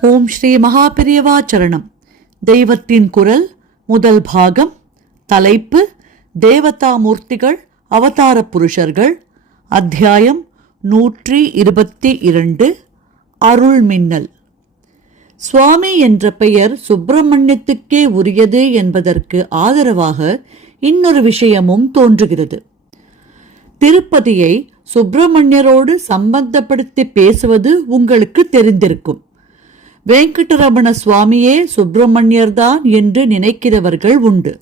ஓம் ஸ்ரீ மகாபிரியவா சரணம். தெய்வத்தின் குரல் முதல் பாகம் தலைப்பு தேவதா மூர்த்திகள் அவதார புருஷர்கள் அத்தியாயம் நூற்றி இருபத்தி இரண்டு அருள் மின்னல். சுவாமி என்ற பெயர் சுப்பிரமணியத்துக்கே உரியது என்பதற்கு ஆதரவாக இன்னொரு விஷயமும் தோன்றுகிறது. திருப்பதியை சுப்பிரமணியரோடு சம்பந்தப்படுத்தி பேசுவது உங்களுக்கு தெரிந்திருக்கும். வெங்கடரமண சுவாமியே சுப்பிரமணியர்தான் என்று நினைக்கிறவர்கள் உண்டு.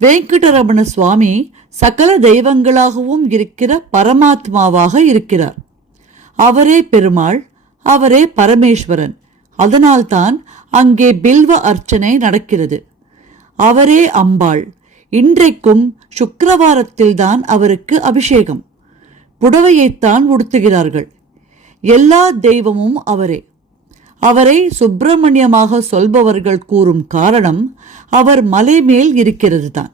வெங்கடரமண சுவாமி சகல தெய்வங்களாகவும் இருக்கிற பரமாத்மாவாக இருக்கிறார். அவரே பெருமாள் அவரே பரமேஸ்வரன். அதனால்தான் அங்கே பில்வ அர்ச்சனை நடக்கிறது. அவரே அம்பாள். இன்றைக்கும் சுக்கரவாரத்தில்தான் அவருக்கு அபிஷேகம். புடவையைத்தான் உடுத்துகிறார்கள். எல்லா தெய்வமும் அவரே. அவரை சுப்பிரமணியமாக சொல்பவர்கள் கூறும் காரணம் அவர் மலை மேல் இருக்கிறது தான்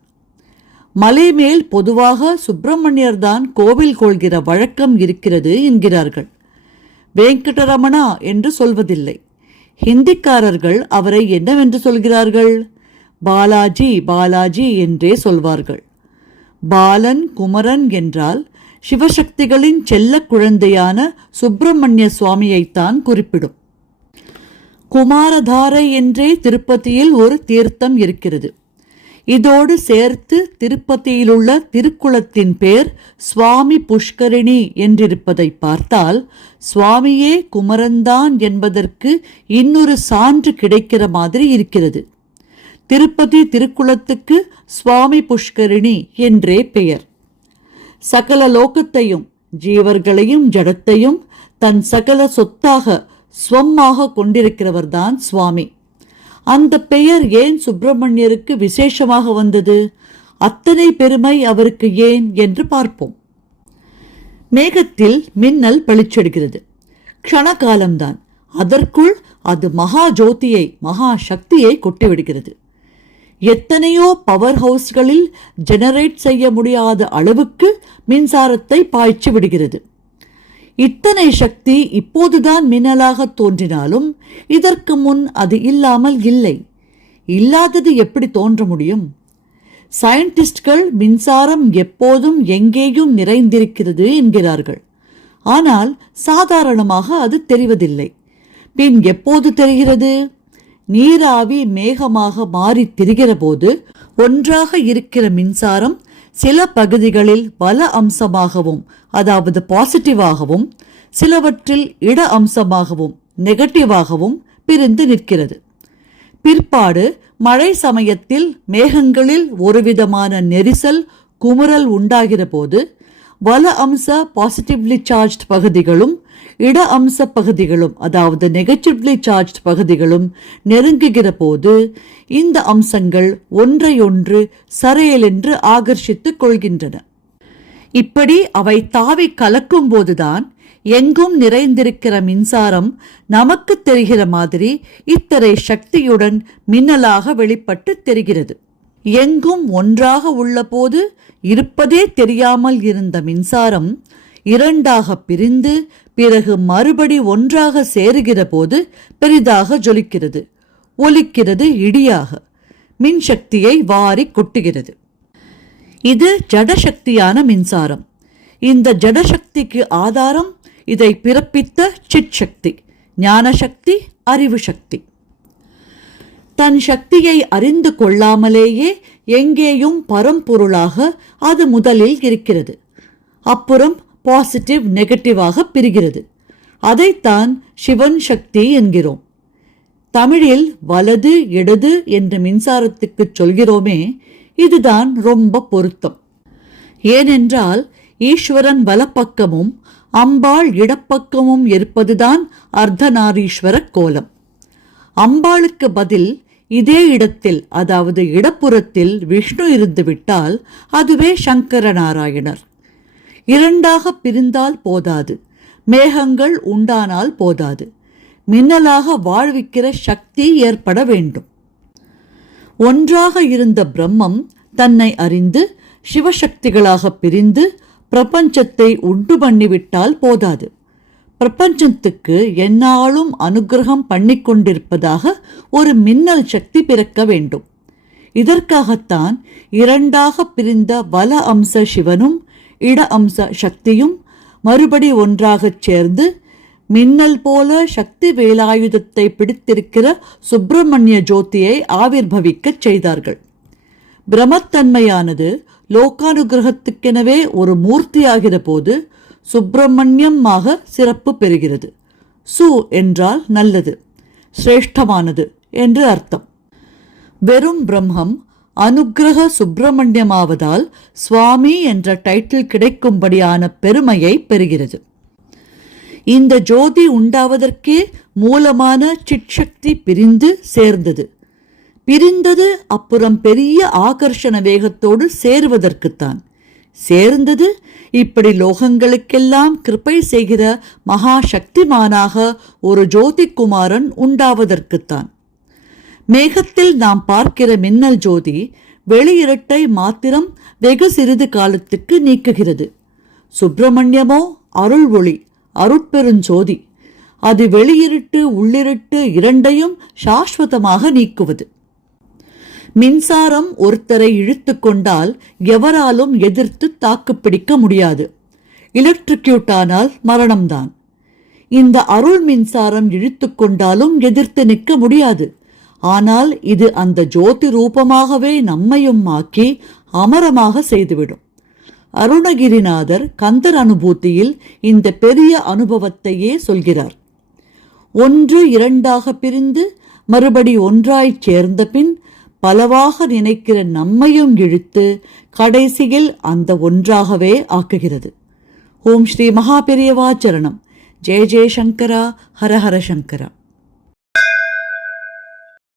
மலை மேல் பொதுவாக சுப்பிரமணியர்தான் கோவில் கொள்கிற வழக்கம் இருக்கிறது என்கிறார்கள். வெங்கடரமணா என்று சொல்வதில்லை. ஹிந்திக்காரர்கள் அவரை என்னவென்று சொல்கிறார்கள்? பாலாஜி பாலாஜி என்றே சொல்வார்கள். பாலன் குமரன் என்றால் சிவசக்திகளின் செல்ல குழந்தையான சுப்பிரமணிய சுவாமியைத்தான் குறிப்பிடும். குமாரதாரை என்றே திருப்பதியில் ஒரு தீர்த்தம் இருக்கிறது. இதோடு சேர்த்து திருப்பதியிலுள்ள திருக்குளத்தின் பேர் சுவாமி புஷ்கரிணி என்றிருப்பதை பார்த்தால் சுவாமியே குமரன்தான் என்பதற்கு இன்னொரு சான்று கிடைக்கிற மாதிரி இருக்கிறது. திருப்பதி திருக்குளத்துக்கு சுவாமி புஷ்கரிணி என்றே பெயர். சகல லோகத்தையும் ஜீவர்களையும் ஜடத்தையும் தன் சகல சொத்தாக ஸ்வமாக கொண்டிருக்கிறவர்தான் சுவாமி. அந்த பெயர் ஏன் சுப்பிரமணியருக்கு விசேஷமாக வந்தது? அத்தனை பெருமை அவருக்கு ஏன் என்று பார்ப்போம். மேகத்தில் மின்னல் பளிச்செடுகிறது. க்ஷணகாலம்தான். அதற்குள் அது மகா ஜோதியை மகா சக்தியை கொட்டிவிடுகிறது. எத்தனையோ பவர் ஹவுஸ்களில் ஜெனரேட் செய்ய முடியாத அளவுக்கு மின்சாரத்தை பாய்ச்சி விடுகிறது இத்தனை சக்தி இப்போதுதான் மின்னலாக தோன்றினாலும் இதற்கு முன் அது இல்லாமல் இல்லை. இல்லாதது எப்படி தோன்ற முடியும்? சயின்டிஸ்ட்கள் மின்சாரம் எப்போதும் எங்கேயும் நிறைந்திருக்கிறது என்கிறார்கள். ஆனால் சாதாரணமாக அது தெரிவதில்லை. பின் எப்போது தெரிகிறது? நீராவி மேகமாக மாறி திரிகிற போது ஒன்றாக இருக்கிற மின்சாரம் சில பகுதிகளில் பல அம்சமாகவும் அதாவது பாசிட்டிவாகவும் சிலவற்றில் இட அம்சமாகவும் நெகட்டிவாகவும் பிரிந்து நிற்கிறது. பிற்பாடு மழை சமயத்தில் மேகங்களில் ஒருவிதமான நெரிசல் குமுறல் உண்டாகிற போது வல அம்ச பாசிட்டிவ்லி சார்ஜ்ட் பகுதிகளும் இட அம்ச பகுதிகளும் அதாவது நெகட்டிவ்லி சார்ஜ் பகுதிகளும் நெருங்குகிற போது இந்த அம்சங்கள் ஒன்றையொன்று சரையலென்று ஆகர்ஷித்துக் கொள்கின்றன. இப்படி அவை தாவி கலக்கும் போதுதான் எங்கும் நிறைந்திருக்கிற மின்சாரம் நமக்கு தெரிகிற மாதிரி இத்தனை சக்தியுடன் மின்னலாக வெளிப்பட்டு தெரிகிறது. எங்கும் ஒன்றாக உள்ளபோது இருப்பதே தெரியாமல் இருந்த மின்சாரம் இரண்டாக பிரிந்து பிறகு மறுபடி ஒன்றாக சேருகிற போது பெரிதாக ஜொலிக்கிறது. ஒலிக்கிறது இடியாக. மின்சக்தியை வாரி கொட்டுகிறது. இது ஜடசக்தியான மின்சாரம். இந்த ஜடசக்திக்கு ஆதாரம் இதை பிறப்பித்த சிற்சக்தி ஞானசக்தி அறிவு சக்தி தன் சக்தியை அறிந்து கொள்ளாமலேயே எங்கேயும் பரம்பொருளாக அது முதலில் இருக்கிறது. அப்புறம் பாசிட்டிவ் நெகட்டிவாக பிரிகிறது. அதைத்தான் சிவன் சக்தி என்கிறோம். தமிழில் வலது இடது என்று மின்சாரத்துக்கு சொல்கிறோமே இதுதான் ரொம்ப பொருத்தம். ஏனென்றால் ஈஸ்வரன் வலப்பக்கமும் அம்பாள் இடப்பக்கமும் இருப்பதுதான் அர்த்தநாரீஸ்வர கோலம். அம்பாளுக்கு பதில் இதே இடத்தில் அதாவது இடப்புறத்தில் விஷ்ணு இருந்துவிட்டால் அதுவே சங்கர நாராயணர் இரண்டாக பிரிந்தால் போதாது. மேகங்கள் உண்டானால் போதாது. மின்னலாக வாழ்விக்கிற சக்தி ஏற்பட வேண்டும். ஒன்றாக இருந்த பிரம்மம் தன்னை அறிந்து சிவசக்திகளாக பிரிந்து பிரபஞ்சத்தை உண்டு பண்ணிவிட்டால் போதாது. பிரபஞ்சத்துக்கு எந்நாளும் அனுக்கிரகம் பண்ணிக் கொண்டிருப்பதாக ஒரு மின்னல் சக்தி பிறக்க வேண்டும். இதற்காகத்தான் இரண்டாக பிரிந்த வல அம்ச சிவனும் இட அம்ச சக்தியும் மறுபடி ஒன்றாகச் சேர்ந்து மின்னல் போல சக்தி வேலாயுதத்தை பிடித்திருக்கிற சுப்பிரமணிய ஜோதியை ஆவிர்வவிக்கச் செய்தார்கள். பிரமத்தன்மையானது லோகானுகிரகத்துக்கெனவே ஒரு மூர்த்தியாகிற போது சுப்பிரமணியமாக சிறப்பு பெறுகிறது. சு என்றால் நல்லது சிரேஷ்டமானது என்று அர்த்தம். வெறும் பிரம்மம் அனுக்கிரக சுப்பிரமணியமாவதால் சுவாமி என்ற டைட்டில் கிடைக்கும்படியான பெருமையை பெறுகிறது. இந்த ஜோதி உண்டாவதற்கே மூலமான சிட்சக்தி பிரிந்து சேர்ந்தது. பிரிந்தது அப்புறம் பெரிய ஆகர்ஷண வேகத்தோடு சேருவதற்குத்தான். சேர்ந்தது இப்படி லோகங்களுக்கெல்லாம் கிருபை செய்கிற மகா சக்திமானாக ஒரு ஜோதிக்குமாரன் உண்டாவதற்குத்தான். மேகத்தில் நாம் பார்க்கிற மின்னல் ஜோதி வெளியிருட்டை மாத்திரம் வெகு சிறிது காலத்துக்கு நீக்குகிறது. சுப்பிரமணியமோ அருள் ஒளி அருட்பெருஞ்சோதி அது வெளியிருட்டு உள்ளிருட்டு இரண்டையும் சாஸ்வதமாக நீக்குவது. மின்சாரம் ஒருத்தரை இழுத்து கொண்டால் எவராலும் எதிர்த்து தாக்குப்பிடிக்க முடியாது. எலக்ட்ரிக்யூட் ஆனால் மரணம்தான். இந்த அருள் மின்சாரம் இழுத்து கொண்டாலும் எதிர்த்து நிற்க முடியாது. ஆனால் இது அந்த ஜோதி ரூபமாகவே நம்மையும் ஆக்கி அமரமாக செய்துவிடும். அருணகிரிநாதர் கந்தர் அனுபூதியில் இந்த பெரிய அனுபவத்தையே சொல்கிறார். ஒன்று இரண்டாக பிரிந்து மறுபடி ஒன்றாய்ச் சேர்ந்த பின் பலவாக நினைக்கிற நம்மையும் இழுத்து கடைசியில் அந்த ஒன்றாகவே ஆக்குகிறது. ஓம் ஸ்ரீ மகாபெரியவா சரணம். ஜெய ஜெய சங்கரா ஹர ஹர சங்கரா.